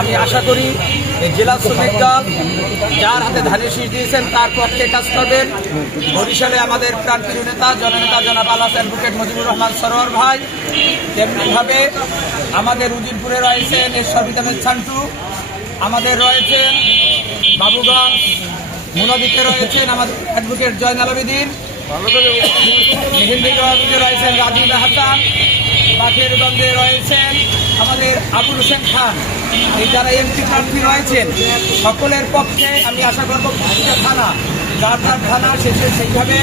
আমি আশা করি জেলা শ্রমিক দল যার হাতে ধানের শীষ দিয়েছেন, তার পক্ষে কাজ করবেন। বরিশালে আমাদের প্রান্তীয় নেতা, জননেতা জনাব আলাস অ্যাডভোকেট মুজিবুর রহমান সরোয়ার ভাই। তেমনিভাবে আমাদের উজিরপুরে রয়েছেন ঈশ্বর বিতামের ছান্টু। আমাদের রয়েছেন বাবুগঞ্জ, মুনাদিতে রয়েছেন আমাদের অ্যাডভোকেট জয়নাল আবেদিন। মেহেন্দিগঞ্জে রয়েছেন রাজীব হাসান বাকেরগঞ্জে রয়েছেন আমাদের আবুল হোসেন খান, এই যারা এমপি প্রার্থী রয়েছেন, সকলের পক্ষে আমি আশা করব প্রতিটা থানা, যার যার থানা শেষে সেইভাবে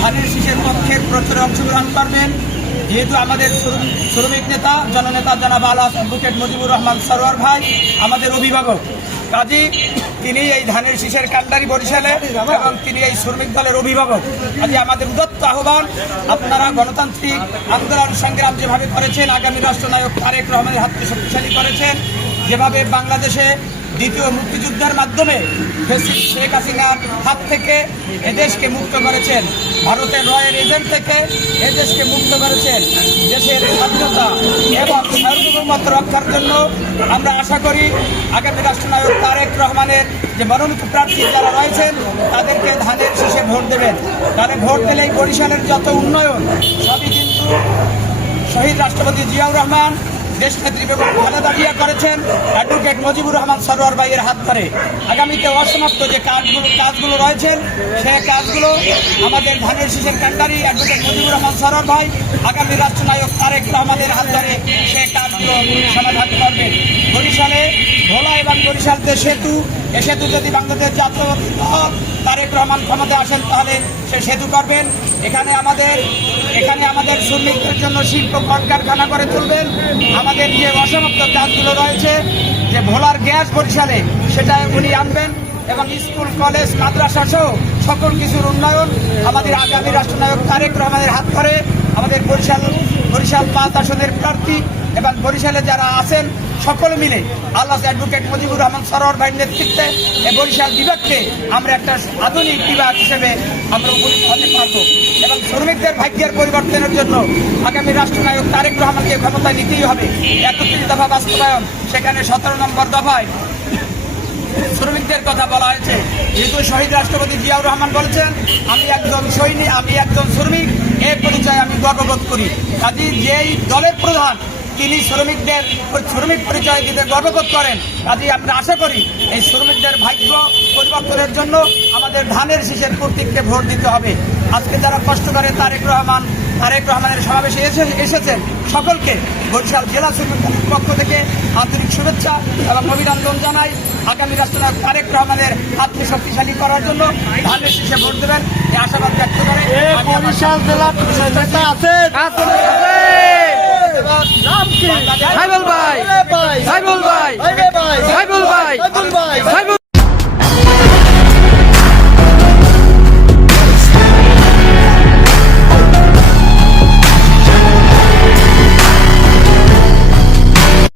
ধানের শীষের পক্ষে প্রচারে অংশগ্রহণ করবেন। যেহেতু আমাদের শ্রমিক নেতা, জননেতা জনাব আলাস অ্যাডভোকেট মুজিবুর রহমান সরোয়ার ভাই, আমাদের অভিভাবক। কাজী, তিনি এই ধানের শীষের কান্ডারি বরিশালে এবং তিনি এই শ্রমিক দলের অভিভাবক। কাজে, আমাদের উদত্ত আহ্বান, আপনারা গণতান্ত্রিক আন্দোলন সংগ্রাম যেভাবে করেছেন, আগামী রাষ্ট্রনায়ক তারেক রহমানের হাতকে শক্তিশালী করেছেন, যেভাবে বাংলাদেশে দ্বিতীয় মুক্তিযুদ্ধের মাধ্যমে শেখ হাসিনার হাত থেকে এদেশকে মুক্ত করেছেন, ভারতের রয়ের এজেন্ট থেকে এদেশকে মুক্ত করেছেন, দেশের স্বাধীনতা সার্বভৌমত্ব রক্ষার জন্য আমরা আশা করি আগামী রাষ্ট্রনায়ক তারেক রহমানের যে মনোনীত প্রার্থী যারা রয়েছেন, তাদেরকে ধানের শেষে ভোট দেবেন। তাহলে ভোট দিলেই বরিশালের যত উন্নয়ন, সবই কিন্তু শহীদ রাষ্ট্রপতি জিয়াউর রহমান দেশনেত্রী বেগম খালেদা জিয়া করেছেন অ্যাডভোকেট মুজিবুর রহমান সরোয়ার ভাইয়ের হাত ধরে। আগামীতে অসমাপ্ত যে কাজগুলো কাজগুলো রয়েছেন সে কাজগুলো আমাদের ধানের শীষের কান্ডারি অ্যাডভোকেট মুজিবুর রহমান সরোয়ার ভাই, আগামী রাষ্ট্রনায়ক তারেক রহমানের হাত ধরে সে কাজগুলো সমাধান করবেন বরিশালে ভোলা এবং বরিশাল যে সেতু। এ সেতু যদি বাংলাদেশ জাতীয় তারেক রহমান ক্ষমতা আসেন, তাহলে সে সেতু করবেন। এখানে আমাদের এখানে আমাদের শ্রমিকদের জন্য শিল্প কলকারখানা করে তুলবেন। যে অসমাপ্ত কাজগুলো রয়েছে যে ভোলার গ্যাস বরিশালে সেটা উনি আনবেন। এবং স্কুল, কলেজ, মাদ্রাসা সহ সকল কিছুর উন্নয়ন আমাদের আগামী রাষ্ট্রনায়ক তারেক রহমানের হাত ধরে আমাদের বরিশাল বরিশাল পাঁচ আসনের প্রার্থী এবং বরিশালে যারা আছেন, সকল মিলে আল্লাহ অ্যাডভোকেট মুজিবুর রহমান সরোয়ার ভাইয়ের নেতৃত্বে এই বরিশাল বিভাগকে আমরা একটা আধুনিক বিভাগ হিসেবে আমরা উপনীত হতে পারব এবং শ্রমিকদের ভাগ্যের পরিবর্তনের জন্য আগামী রাষ্ট্রনায়ক তারেক রহমানকে ক্ষমতায় নিতেই হবে। একত্রিশ দফা বাস্তবায়ন, সেখানে সতেরো নম্বর দফায় শ্রমিকদের কথা বলা হয়েছে। যেহেতু শহীদ রাষ্ট্রপতি জিয়াউর রহমান বলেছেন, আমি একজন সৈনিক, আমি একজন শ্রমিক এ পরিচয় আমি গর্ববোধ করি। কাজী, যেই দলের প্রধান তিনি শ্রমিকদের ওই শ্রমিক পরিচয় দিতে গর্ববোধ করেন কাজে আমরা আশা করি এই শ্রমিকদের ভাগ্য পরিবর্তনের জন্য আমাদের ধানের শীষের প্রতীককে ভোট দিতে হবে। আজকে যারা কষ্ট করে তারেক রহমান তারেক রহমানের সমাবেশে এসে এসেছেন সকলকে বরিশাল জেলা শ্রমিক পক্ষ থেকে আন্তরিক শুভেচ্ছা এবং অভিনন্দন জানাই। আগামী রাষ্ট্রনায়ক তারেক রহমানের হাতকে শক্তিশালী করার জন্য ধানের শীষে ভোট দেবেন এই আশাবাদ ব্যক্ত করে আমি সাইবুল ভাই। সাইবুল ভাই। সাইবুল ভাই। ভাই।